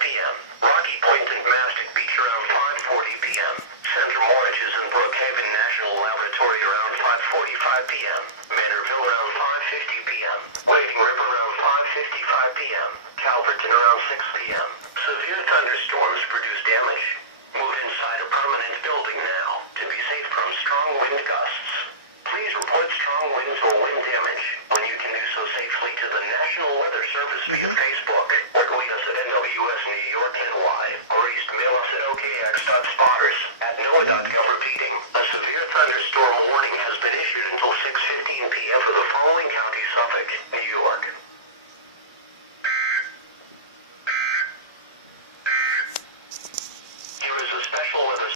p.m. Rocky Point and Mastic Beach around 5:40 p.m. Central Mortgages and Brookhaven National Laboratory around 5:45 p.m. Manorville around 5:50 p.m. Wading River around 5:55 p.m. Calverton around 6 p.m. Severe thunderstorms produce damage. Move inside a permanent building now to be safe from strong wind gusts. Please report strong winds or wind damage when you can do so safely to the National Weather Service via Facebook, or tweet us at NWS New York NY, or email us at okx.spotters@noaa.gov. Repeating, a severe thunderstorm warning has been issued until 6:15 p.m. for the following counties: Suffolk, New York,